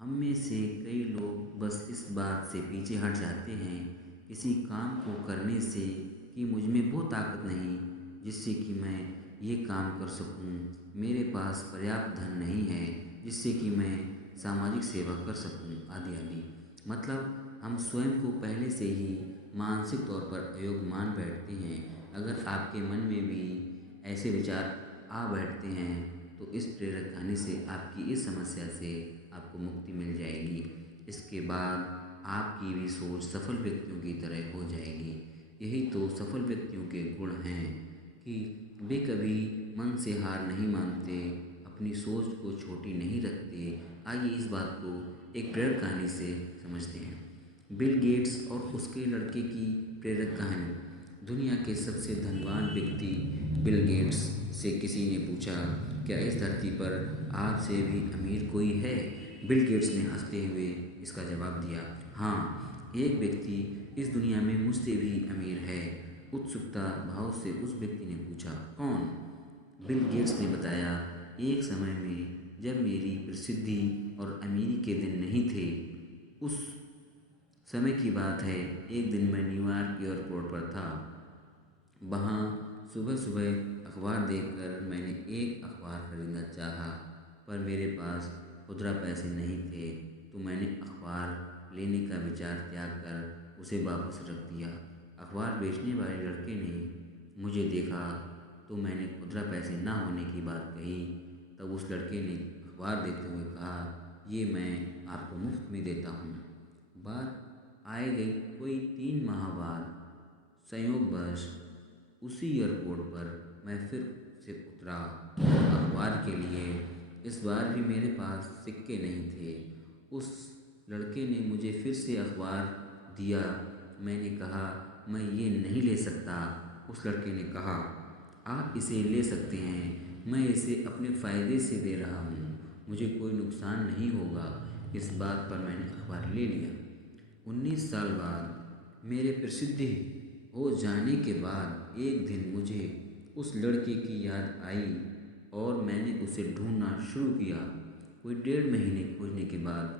हम में से कई लोग बस इस बात से पीछे हट जाते हैं किसी काम को करने से कि मुझ में वो ताकत नहीं जिससे कि मैं ये काम कर सकूं, मेरे पास पर्याप्त धन नहीं है जिससे कि मैं सामाजिक सेवा कर सकूं, आदि आदि। मतलब हम स्वयं को पहले से ही मानसिक तौर पर अयोग्य मान बैठते हैं। अगर आपके मन में भी ऐसे विचार आ बैठते हैं तो इस प्रेरक कहानी से आपकी इस समस्या से आपको मुक्ति मिल जाएगी। इसके बाद आपकी भी सोच सफल व्यक्तियों की तरह हो जाएगी। यही तो सफल व्यक्तियों के गुण हैं कि वे कभी मन से हार नहीं मानते, अपनी सोच को छोटी नहीं रखते। आइए इस बात को एक प्रेरक कहानी से समझते हैं। बिल गेट्स और उसके लड़के की प्रेरक कहानी। दुनिया के सबसे धनवान व्यक्ति बिल गेट्स से किसी ने पूछा, क्या इस धरती पर आपसे भी अमीर कोई है? बिल गेट्स ने हंसते हुए इसका जवाब दिया, हाँ, एक व्यक्ति इस दुनिया में मुझसे भी अमीर है। उत्सुकता भाव से उस व्यक्ति ने पूछा, कौन? बिल गेट्स ने बताया, एक समय में जब मेरी प्रसिद्धि और अमीरी के दिन नहीं थे। उस समय की बात है, एक दिन मैं न्यूयॉर्क एयरपोर्ट पर था। वहाँ सुबह सुबह अखबार देखकर मैंने एक अखबार खरीदना चाहा, पर मेरे पास खुदरा पैसे नहीं थे। तो मैंने अखबार लेने का विचार त्याग कर उसे वापस रख दिया। अखबार बेचने वाले लड़के ने मुझे देखा तो मैंने खुदरा पैसे ना होने की बात कही। तब उस लड़के ने अखबार देते हुए कहा, ये मैं आपको मुफ्त में देता हूँ। बात आए गई कोई 3 माह बाद संयोगवश उसी एयरपोर्ट पर मैं फिर से उतरा अखबार के लिए। इस बार भी मेरे पास सिक्के नहीं थे। उस लड़के ने मुझे फिर से अखबार दिया। मैंने कहा, मैं ये नहीं ले सकता। उस लड़के ने कहा, आप इसे ले सकते हैं, मैं इसे अपने फ़ायदे से दे रहा हूँ, मुझे कोई नुकसान नहीं होगा। इस बात पर मैंने अखबार ले लिया। 19 साल बाद मेरे प्रसिद्धि हो जाने के बाद एक दिन मुझे उस लड़के की याद आई और मैंने उसे ढूंढना शुरू किया। कोई 1.5 महीने खोजने के बाद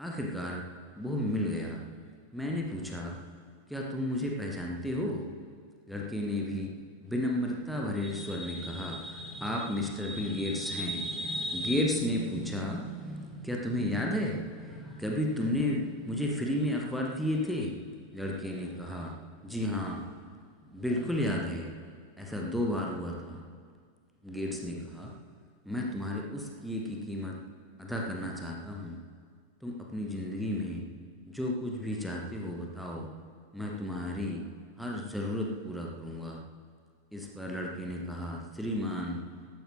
आखिरकार वो मिल गया। मैंने पूछा, क्या तुम मुझे पहचानते हो? लड़के ने भी विनम्रता भरे स्वर में कहा, आप मिस्टर बिल गेट्स हैं। गेट्स ने पूछा, क्या तुम्हें याद है कभी तुमने मुझे फ्री में अखबार दिए थे? लड़के ने कहा, जी हाँ, बिल्कुल याद है, ऐसा 2 बार हुआ था। गेट्स ने कहा, मैं तुम्हारे उस किए की कीमत अदा करना चाहता हूँ। तुम अपनी ज़िंदगी में जो कुछ भी चाहते हो बताओ, मैं तुम्हारी हर ज़रूरत पूरा करूँगा। इस पर लड़के ने कहा, श्रीमान,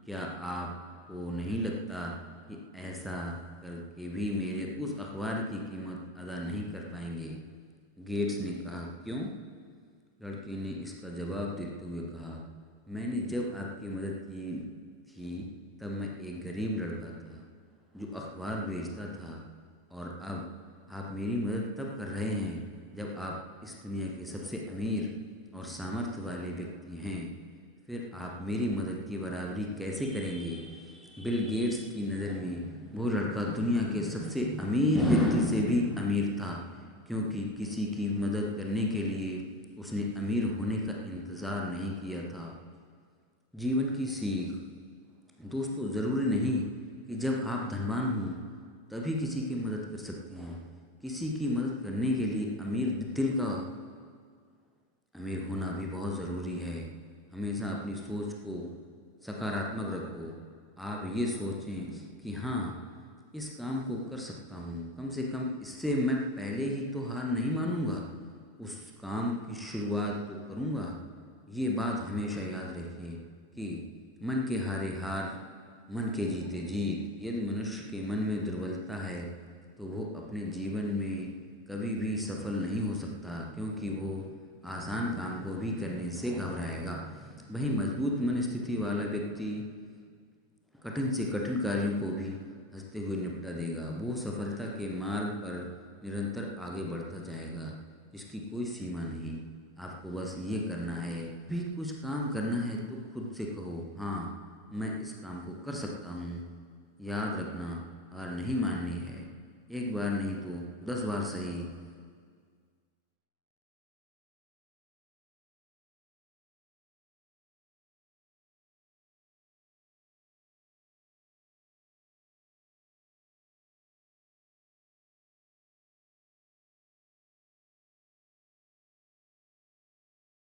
क्या आपको नहीं लगता कि ऐसा करके भी मेरे उस अखबार की कीमत अदा नहीं कर पाएंगे? गेट्स ने कहा, क्यों? लड़के ने इसका जवाब देते हुए कहा, मैंने जब आपकी मदद की थी तब मैं एक गरीब लड़का था जो अखबार बेचता था, और अब आप मेरी मदद तब कर रहे हैं जब आप इस दुनिया के सबसे अमीर और सामर्थ्य वाले व्यक्ति हैं। फिर आप मेरी मदद की बराबरी कैसे करेंगे? बिल गेट्स की नज़र में वो लड़का दुनिया के सबसे अमीर व्यक्ति से भी अमीर था, क्योंकि किसी की मदद करने के लिए उसने अमीर होने का इंतज़ार नहीं किया था। जीवन की सीख। दोस्तों, ज़रूरी नहीं कि जब आप धनवान हों तभी किसी की मदद कर सकते हैं। किसी की मदद करने के लिए अमीर दिल का अमीर होना भी बहुत ज़रूरी है। हमेशा अपनी सोच को सकारात्मक रखो। आप ये सोचें कि हाँ, इस काम को कर सकता हूँ, कम से कम इससे मैं पहले ही तो हार नहीं मानूंगा, उस काम की शुरुआत तो करूँगा। ये बात हमेशा याद रखिए कि मन के हारे हार, मन के जीते जीत। यदि मनुष्य के मन में दुर्बलता है तो वो अपने जीवन में कभी भी सफल नहीं हो सकता, क्योंकि वो आसान काम को भी करने से घबराएगा। वहीं मजबूत मन स्थिति वाला व्यक्ति कठिन से कठिन कार्यों को भी हंसते हुए निपटा देगा। वो सफलता के मार्ग पर निरंतर आगे बढ़ता जाएगा, जिसकी कोई सीमा नहीं। आपको बस ये करना है, भी कुछ काम करना है तो खुद से कहो, हाँ, मैं इस काम को कर सकता हूँ। याद रखना, हार नहीं माननी है, एक बार नहीं तो 10 बार सही,